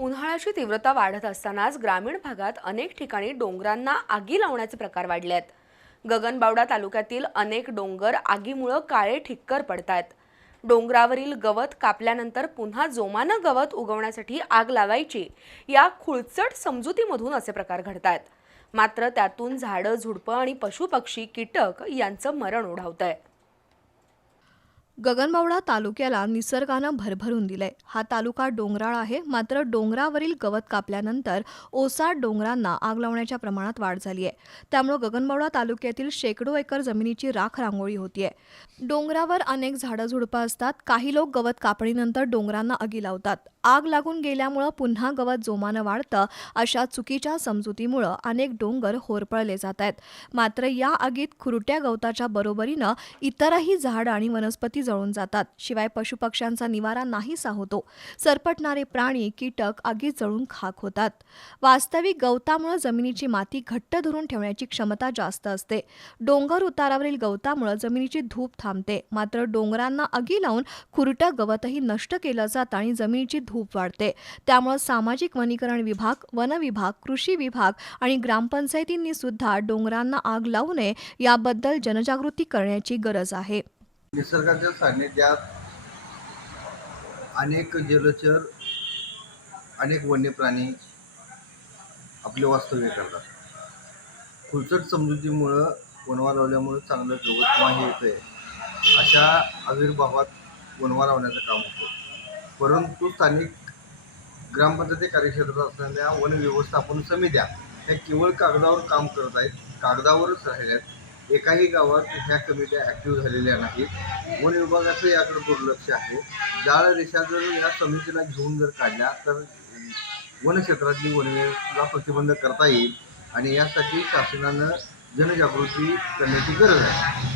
उन्हाळ्याची तीव्रता वाढत असतानाच ग्रामीण भागात अनेक ठिकाणी डोंगरांना आगी लावण्याचे प्रकार वाढले आहेत. गगनबावडा तालुक्यातील अनेक डोंगर आगीमुळं काळे ठिक्कर पडतायत. डोंगरावरील गवत कापल्यानंतर पुन्हा जोमानं गवत उगवण्यासाठी आग लावायची या खुळचट समजुतीमधून असे प्रकार घडतायत. मात्र त्यातून झाडं झुडपं आणि पशुपक्षी कीटक यांचं मरण ओढावत आहे गगनबावडा तालुक्याला निसर्गानं भरभरून दिलंय. हा तालुका डोंगराळ आहे. मात्र डोंगरावरील गवत कापल्यानंतर ओसाड डोंगरांना आग लावण्याच्या प्रमाणात वाढ झाली आहे. त्यामुळे गगनबावडा तालुक्यातील शेकडो एकर जमिनीची राख रांगोळी होतीये. डोंगरावर अनेक झाडं झुडपं असतात. काही लोक गवत कापणीनंतर डोंगरांना आगी लावतात. आग लागून गेल्यामुळं पुन्हा गवत जोमानं वाढतं अशा चुकीच्या समजुतीमुळं अनेक डोंगर होरपळले जात आहेत मात्र या आगीत खुरट्या गवताच्या बरोबरीनं इतरही झाडं आणि वनस्पती जळून जातात. शिवाय पशुपक्ष्यांचा निवारा नाहीसा होतो. सरपटणारे प्राणी कीटक आगीत जळून खाक होतात. वास्तविक गवतामुळे जमिनीची माती घट्ट धरून ठेवण्याची क्षमता जास्त असते. डोंगर उतारावरील गवतामुळे जमिनीची धूप थांबते. मात्र डोंगरांना आगी लावून खुरटं गवतही नष्ट केलं जातं आणि जमिनीची धूप वाढते. त्यामुळे सामाजिक वनीकरण विभाग वन विभाग कृषी विभाग आणि ग्रामपंचायतींनी सुद्धा डोंगरांना आग लावू नये याबद्दल जनजागृती करण्याची गरज आहे. निसर्गाच्या सान्निध्यात अनेक जलचर अनेक वन्य प्राणी आपले वास्तव्य करतात. खुलचट समजुतीमुळं वनवा लावल्यामुळं चांगलं गवत हे येतं आहे अशा आविर्भावात वनवा लावण्याचं काम होतं. परंतु स्थानिक ग्रामपंचायती कार्यक्षेत्रात असणाऱ्या वन व्यवस्थापन समित्या ह्या केवळ कागदावर काम करत आहेत कागदावरच राहिल्या आहेत एकाही गावात ह्या कमिट्या ॲक्टिव्ह झालेल्या नाहीत. वन विभागाचं याकडे दुर्लक्ष आहे. जाळ रेषा जर या समितीला घेऊन जर काढल्या तर वन क्षेत्रातली प्रतिबंध करता येईल आणि यासाठी शासनानं जनजागृती करण्याची गरज आहे.